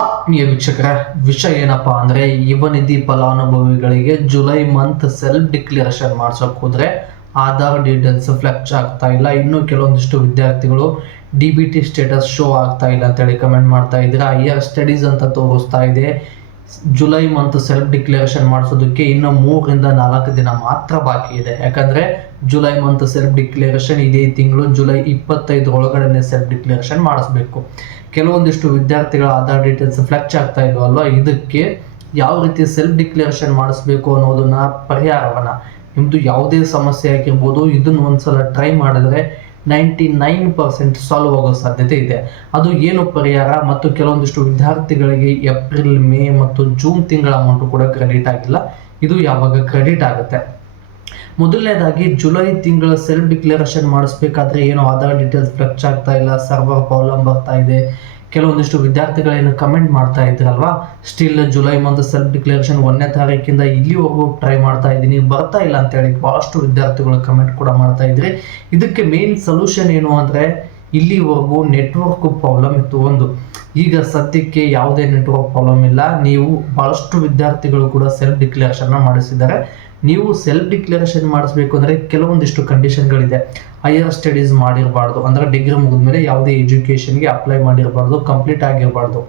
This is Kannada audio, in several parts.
ಆತ್ಮೀಯ ವೀಕ್ಷಕರ, ವಿಷಯ ಏನಪ್ಪಾ ಅಂದ್ರೆ ಯುವ ನಿಧಿ ಫಲಾನುಭವಿಗಳಿಗೆ ಜುಲೈ ಮಂತ್ ಸೆಲ್ಫ್ ಡಿಕ್ಲರೇಷನ್ ಮಾಡ್ಸೋಕೆ ಹೋದ್ರೆ ಆಧಾರ್ ಡೀಟೇಲ್ಸ್ ಫ್ಲೆಕ್ಚ್ ಆಗ್ತಾ ಇಲ್ಲ. ಇನ್ನು ಕೆಲವೊಂದಿಷ್ಟು ವಿದ್ಯಾರ್ಥಿಗಳು DBT ಸ್ಟೇಟಸ್ ಶೋ ಆಗ್ತಾ ಇಲ್ಲ ಅಂತೇಳಿ ಕಮೆಂಟ್ ಮಾಡ್ತಾ ಇದ್ದೀರಾ. ಹೈಯರ್ ಸ್ಟಡೀಸ್ ಅಂತ ತೋರಿಸ್ತಾ ಇದೆ. ಜುಲೈ ಮಂತ್ ಸೆಲ್ಫ್ ಡಿಕ್ಲರೇಷನ್ ಮಾಡಿಸೋದಕ್ಕೆ ಇನ್ನು 3 ರಿಂದ 4 ದಿನ ಮಾತ್ರ ಬಾಕಿ ಇದೆ. ಯಾಕಂದ್ರೆ ಜುಲೈ ಮಂತ್ ಸೆಲ್ಫ್ ಡಿಕ್ಲರೇಷನ್ ಇದೇ ತಿಂಗಳು ಜುಲೈ 25 ಒಳಗಡೆ ಸೆಲ್ಫ್ ಡಿಕ್ಲರೇಷನ್ ಮಾಡಿಸ್ಬೇಕು. ಕೆಲವೊಂದಿಷ್ಟು ವಿದ್ಯಾರ್ಥಿಗಳ ಆಧಾರ್ ಡೀಟೇಲ್ಸ್ ಫ್ಲೆಕ್ಚ್ ಆಗ್ತಾ ಇಲ್ವಲ್ವ, ಇದಕ್ಕೆ ಯಾವ ರೀತಿ ಸೆಲ್ಫ್ ಡಿಕ್ಲರೇಷನ್ ಮಾಡಿಸ್ಬೇಕು ಅನ್ನೋದನ್ನ ಪರಿಹಾರವನ್ನ, ನಿಮ್ದು ಯಾವುದೇ ಸಮಸ್ಯೆ ಆಗಿರ್ಬೋದು, ಇದನ್ನ ಒಂದ್ಸಲ ಟ್ರೈ ಮಾಡಿದ್ರೆ 99% ಸಾಲ್ವ್ ಆಗೋ ಸಾಧ್ಯತೆ ಇದೆ. ಅದು ಏನು ಪರಿಹಾರ ಮತ್ತು ಕೆಲವೊಂದಿಷ್ಟು ವಿದ್ಯಾರ್ಥಿಗಳಿಗೆ ಏಪ್ರಿಲ್, ಮೇ ಮತ್ತು ಜೂನ್ ತಿಂಗಳ ಅಮೌಂಟ್ ಕೂಡ ಕ್ರೆಡಿಟ್ ಆಗಿಲ್ಲ. ಇದು ಯಾವಾಗ ಕ್ರೆಡಿಟ್ ಆಗುತ್ತೆ? ಮೊದಲನೇದಾಗಿ ಜುಲೈ ತಿಂಗಳ ಸೆಲ್ಫ್ ಡಿಕ್ಲರೇಷನ್ ಮಾಡಿಸ್ಬೇಕಾದ್ರೆ ಏನೋ ಆಧಾರ್ ಡೀಟೇಲ್ಸ್ ಫ್ಲೆಕ್ಚ್ ಆಗ್ತಾ ಇಲ್ಲ, ಸರ್ವರ್ ಪ್ರಾಬ್ಲಮ್ ಬರ್ತಾ ಇದೆ. ಕೆಲವೊಂದಿಷ್ಟು ವಿದ್ಯಾರ್ಥಿಗಳೇನು ಕಮೆಂಟ್ ಮಾಡ್ತಾ ಇದ್ರಲ್ವಾ, still July month self declaration 1ನೇ ತಾರೀಕಿಂದ ಇಲ್ಲಿವರೆಗೂ ಟ್ರೈ ಮಾಡ್ತಾ ಇದ್ದೀನಿ, ಬರ್ತಾ ಇಲ್ಲ ಅಂತೇಳಿ ಬಹಳಷ್ಟು ವಿದ್ಯಾರ್ಥಿಗಳು ಕಮೆಂಟ್ ಕೂಡ ಮಾಡ್ತಾ ಇದ್ರಿ. ಇದಕ್ಕೆ ಮೇನ್ ಸೊಲ್ಯೂಷನ್ ಏನು ಅಂದರೆ, ಇಲ್ಲಿವರೆಗೂ ನೆಟ್ವರ್ಕ್ ಪ್ರಾಬ್ಲಮ್ ಇತ್ತು ಒಂದು. ಈಗ ಸದ್ಯಕ್ಕೆ ಯಾವುದೇ ನೆಟ್ವರ್ಕ್ ಪ್ರಾಬ್ಲಮ್ ಇಲ್ಲ. ನೀವು ಬಹಳಷ್ಟು ವಿದ್ಯಾರ್ಥಿಗಳು ಕೂಡ ಸೆಲ್ಫ್ ಡಿಕ್ಲರೇಷನ್ ಮಾಡಿಸಿದ್ದಾರೆ. ನೀವು ಸೆಲ್ಫ್ ಡಿಕ್ಲರೇಷನ್ ಮಾಡಿಸ್ಬೇಕು ಅಂದರೆ ಕೆಲವೊಂದಿಷ್ಟು ಕಂಡೀಷನ್ಗಳಿದೆ. ಹೈಯರ್ ಸ್ಟಡೀಸ್ ಮಾಡಿರಬಾರ್ದು, ಅಂದರೆ ಡಿಗ್ರಿ ಮುಗಿದ್ಮೇಲೆ ಯಾವುದೇ ಎಜುಕೇಷನ್ಗೆ ಅಪ್ಲೈ ಮಾಡಿರಬಾರ್ದು, ಕಂಪ್ಲೀಟ್ ಆಗಿರಬಾರ್ದು.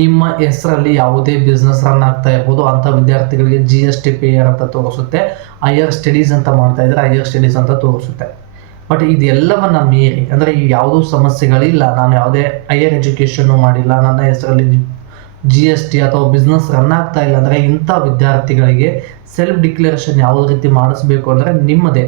ನಿಮ್ಮ ಹೆಸರಲ್ಲಿ ಯಾವುದೇ ಬಿಸ್ನೆಸ್ ರನ್ ಆಗ್ತಾ ಇರ್ಬೋದು, ಅಂಥ ವಿದ್ಯಾರ್ಥಿಗಳಿಗೆ GST ಪೇಯರ್ ಅಂತ ತೋರಿಸುತ್ತೆ. ಹೈಯರ್ ಸ್ಟಡೀಸ್ ಅಂತ ಮಾಡ್ತಾ ಇದ್ರೆ ಹೈಯರ್ ಸ್ಟಡೀಸ್ ಅಂತ ತೋರಿಸುತ್ತೆ. ಬಟ್ ಇದೆಲ್ಲವನ್ನ ಮೀರಿ, ಅಂದರೆ ಈ ಯಾವುದೂ ಸಮಸ್ಯೆಗಳಿಲ್ಲ, ನಾನು ಯಾವುದೇ ಹೈಯರ್ ಎಜುಕೇಷನ್ನು ಮಾಡಿಲ್ಲ, ನನ್ನ ಹೆಸರಲ್ಲಿ GST ಅಥವಾ ಬಿಸ್ನೆಸ್ ರನ್ ಆಗ್ತಾ ಇಲ್ಲ ಅಂದರೆ ಇಂಥ ವಿದ್ಯಾರ್ಥಿಗಳಿಗೆ ಸೆಲ್ಫ್ ಡಿಕ್ಲರೇಷನ್ ಯಾವ ರೀತಿ ಮಾಡಿಸ್ಬೇಕು ಅಂದರೆ, ನಿಮ್ಮದೇ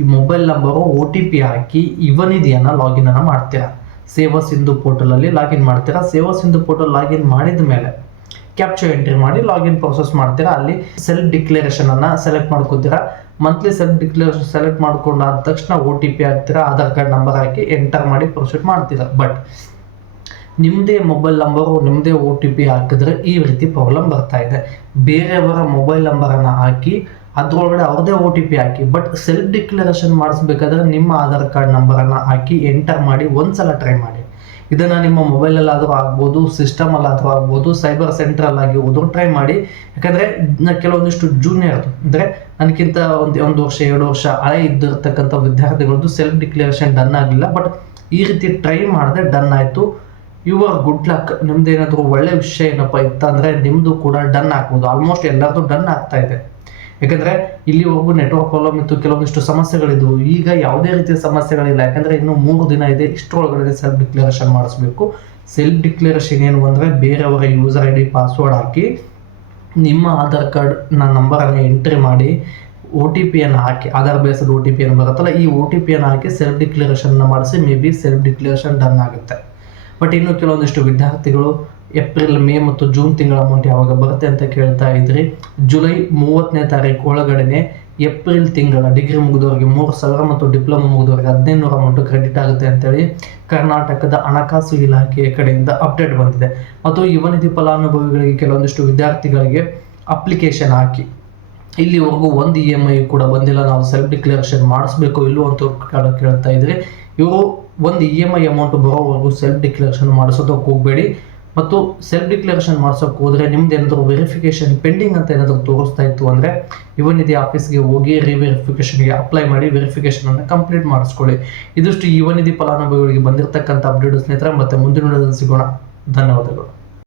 ಈ ಮೊಬೈಲ್ ನಂಬರು OTP ಹಾಕಿ ಯುವ ನಿಧಿಯನ್ನು ಲಾಗಿನ್ ಅನ್ನು ಮಾಡ್ತೀರಾ. ಸೇವಾ ಸಿಂಧು ಪೋರ್ಟಲಲ್ಲಿ ಲಾಗಿನ್ ಮಾಡ್ತೀರಾ. ಸೇವಾ ಸಿಂಧು ಪೋರ್ಟಲ್ ಲಾಗಿನ್ ಮಾಡಿದ ಮೇಲೆ ಕ್ಯಾಪ್ಚರ್ ಎಂಟ್ರಿ ಮಾಡಿ ಲಾಗಿನ್ ಪ್ರೊಸೆಸ್ ಮಾಡ್ತೀರಾ. ಅಲ್ಲಿ ಸೆಲ್ಫ್ ಡಿಕ್ಲರೇಷನ್ ಅನ್ನು ಸೆಲೆಕ್ಟ್ ಮಾಡ್ಕೊತೀರಾ. ಮಂತ್ಲಿ ಸೆಲ್ಫ್ ಡಿಕ್ಲರೇಷನ್ ಸೆಲೆಕ್ಟ್ ಮಾಡ್ಕೊಂಡಾದ ತಕ್ಷಣ OTP ಹಾಕ್ತೀರಾ, ಆಧಾರ್ ಕಾರ್ಡ್ ನಂಬರ್ ಹಾಕಿ ಎಂಟರ್ ಮಾಡಿ ಪ್ರೊಸೀಡ್ ಮಾಡ್ತೀರಾ. ಬಟ್ ನಿಮ್ಮದೇ ಮೊಬೈಲ್ ನಂಬರು, ನಿಮ್ಮದೇ OTP ಹಾಕಿದ್ರೆ ಈ ರೀತಿ ಪ್ರಾಬ್ಲಮ್ ಬರ್ತಾ ಇದೆ. ಬೇರೆಯವರ ಮೊಬೈಲ್ ನಂಬರನ್ನು ಹಾಕಿ ಅದರೊಳಗಡೆ ಅವ್ರದೇ OTP ಹಾಕಿ, ಬಟ್ ಸೆಲ್ಫ್ ಡಿಕ್ಲರೇಷನ್ ಮಾಡಿಸ್ಬೇಕಾದ್ರೆ ನಿಮ್ಮ ಆಧಾರ್ ಕಾರ್ಡ್ ನಂಬರನ್ನು ಹಾಕಿ ಎಂಟರ್ ಮಾಡಿ ಒಂದ್ಸಲ ಟ್ರೈ ಮಾಡಿ. ಇದನ್ನು ನಿಮ್ಮ ಮೊಬೈಲಲ್ಲಾದರೂ ಆಗ್ಬೋದು, ಸಿಸ್ಟಮಲ್ಲಾದರೂ ಆಗ್ಬೋದು, ಸೈಬರ್ ಸೆಂಟ್ರಲ್ಲಿ ಆಗಿರ್ಬೋದು, ಟ್ರೈ ಮಾಡಿ. ಯಾಕಂದರೆ ಕೆಲವೊಂದಿಷ್ಟು ಜೂನಿಯರ್ ಅಂದರೆ ನನಗಿಂತ ಒಂದು ವರ್ಷ 2 ವರ್ಷ ಹಳೆ ಇದ್ದಿರ್ತಕ್ಕಂಥ ವಿದ್ಯಾರ್ಥಿಗಳದ್ದು ಸೆಲ್ಫ್ ಡಿಕ್ಲರೇಷನ್ ಡನ್ ಆಗಲಿಲ್ಲ. ಬಟ್ ಈ ರೀತಿ ಟ್ರೈ ಮಾಡಿದೆ, ಡನ್ ಆಯಿತು. Your good luck. ನಿಮ್ದು ಏನಾದರೂ ಒಳ್ಳೆ ವಿಷಯ ಏನಪ್ಪ ಇತ್ತಂದರೆ ನಿಮ್ಮದು ಕೂಡ ಡನ್ ಆಗ್ಬೋದು. ಆಲ್ಮೋಸ್ಟ್ ಎಲ್ಲರದು ಡನ್ ಆಗ್ತಾ ಇದೆ. ಯಾಕಂದರೆ ಇಲ್ಲಿವರೆಗೂ ನೆಟ್ವರ್ಕ್ ಪ್ರಾಬ್ಲಮ್ ಇತ್ತು, ಕೆಲವೊಂದಿಷ್ಟು ಸಮಸ್ಯೆಗಳಿದ್ವು. ಈಗ ಯಾವುದೇ ರೀತಿಯ ಸಮಸ್ಯೆಗಳಿಲ್ಲ. ಯಾಕಂದರೆ ಇನ್ನೂ 3 ದಿನ ಇದೆ. ಇಷ್ಟರೊಳಗಡೆ ಸೆಲ್ಫ್ ಡಿಕ್ಲರೇಷನ್ ಮಾಡಿಸ್ಬೇಕು. ಸೆಲ್ಫ್ ಡಿಕ್ಲರೇಷನ್ ಏನು ಅಂದರೆ, ಬೇರೆಯವರ ಯೂಸರ್ ID ಪಾಸ್ವರ್ಡ್ ಹಾಕಿ ನಿಮ್ಮ ಆಧಾರ್ ಕಾರ್ಡ್ನ ನಂಬರನ್ನು ಎಂಟ್ರಿ ಮಾಡಿ OTPಯನ್ನು ಹಾಕಿ, ಆಧಾರ್ ಬೇಸ್ಡ್ OTP ಏನು ಬರುತ್ತಲ್ಲ, ಈ OTPಯನ್ನು ಹಾಕಿ ಸೆಲ್ಫ್ ಡಿಕ್ಲರೇಷನ್ನ ಮಾಡಿಸಿ may be self declaration done ಆಗುತ್ತೆ. ಬಟ್ ಇನ್ನು ಕೆಲವೊಂದಿಷ್ಟು ವಿದ್ಯಾರ್ಥಿಗಳು ಏಪ್ರಿಲ್, ಮೇ ಮತ್ತು ಜೂನ್ ತಿಂಗಳ ಅಮೌಂಟ್ ಯಾವಾಗ ಬರುತ್ತೆ ಅಂತ ಕೇಳ್ತಾ ಇದ್ರಿ. ಜುಲೈ 30ನೇ ತಾರೀಕು ಒಳಗಡೆ ಏಪ್ರಿಲ್ ತಿಂಗಳ ಡಿಗ್ರಿ ಮುಗಿದವರಿಗೆ 3,000 ಮತ್ತು ಡಿಪ್ಲೊಮಾ ಮುಗಿದವರಿಗೆ 1,500 ಅಮೌಂಟ್ ಕ್ರೆಡಿಟ್ ಆಗುತ್ತೆ ಅಂತೇಳಿ ಕರ್ನಾಟಕದ ಹಣಕಾಸು ಇಲಾಖೆಯ ಕಡೆಯಿಂದ ಅಪ್ಡೇಟ್ ಬಂದಿದೆ. ಮತ್ತು ಯುವ ನಿಧಿ ಫಲಾನುಭವಿಗಳಿಗೆ ಕೆಲವೊಂದಿಷ್ಟು ವಿದ್ಯಾರ್ಥಿಗಳಿಗೆ ಅಪ್ಲಿಕೇಶನ್ ಹಾಕಿ ಇಲ್ಲಿವರೆಗೂ ಒಂದು EMI ಕೂಡ ಬಂದಿಲ್ಲ, ನಾವು ಸೆಲ್ಫ್ ಡಿಕ್ಲರೇಷನ್ ಮಾಡಿಸ್ಬೇಕು ಇಲ್ಲೋ ಅಂತ ಕೇಳ್ತಾ ಇದ್ರಿ. ಇವರು ಒಂದು EMI ಅಮೌಂಟ್ ಬರೋವರೆಗೂ ಸೆಲ್ಫ್ ಡಿಕ್ಲರೇಷನ್ ಮಾಡಿಸೋದಕ್ಕೆ ಹೋಗಬೇಡಿ. ಮತ್ತು ಸೆಲ್ಫ್ ಡಿಕ್ಲರೇಷನ್ ಮಾಡಿಸೋಕೆ ಹೋದರೆ ನಿಮ್ದು ಏನಾದರೂ ವೆರಿಫಿಕೇಷನ್ ಪೆಂಡಿಂಗ್ ಅಂತ ಏನಾದರೂ ತೋರಿಸ್ತಾ ಇತ್ತು ಅಂದರೆ ಯುವ ನಿಧಿ ಆಫೀಸ್ಗೆ ಹೋಗಿ ರಿವೆರಿಫಿಕೇಷನ್ಗೆ ಅಪ್ಲೈ ಮಾಡಿ ವೆರಿಫಿಕೇಷನನ್ನು ಕಂಪ್ಲೀಟ್ ಮಾಡಿಸ್ಕೊಳ್ಳಿ. ಇದಿಷ್ಟು ಯುವ ನಿಧಿ ಫಲಾನುಭವಿಗಳಿಗೆ ಬಂದಿರತಕ್ಕಂಥ ಅಪ್ಡೇಟ್ ಸ್ನೇಹಿತರೆ. ಮತ್ತೆ ಮುಂದಿನ ವಿಡಿಯೋದಲ್ಲಿ ಸಿಗೋಣ. ಧನ್ಯವಾದಗಳು.